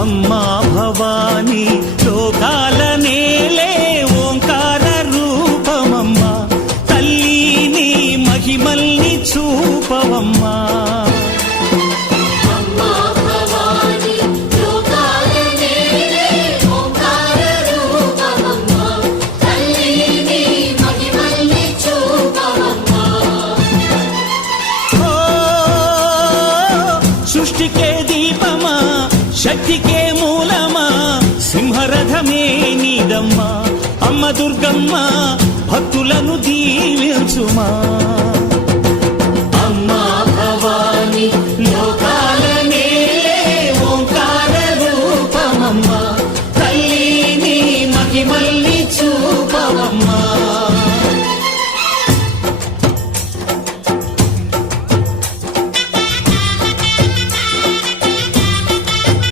అమ్మా భవానీ లోకాల నేలే ఓంకార రూపమమ్మా తల్లి మహిమల్ని చూపవమ్మా సృష్టికే దీపమా శక్తికే మూలమా సింహరథమే నీదమ్మా అమ్మ దుర్గమ్మ భక్తులను దీవించుమా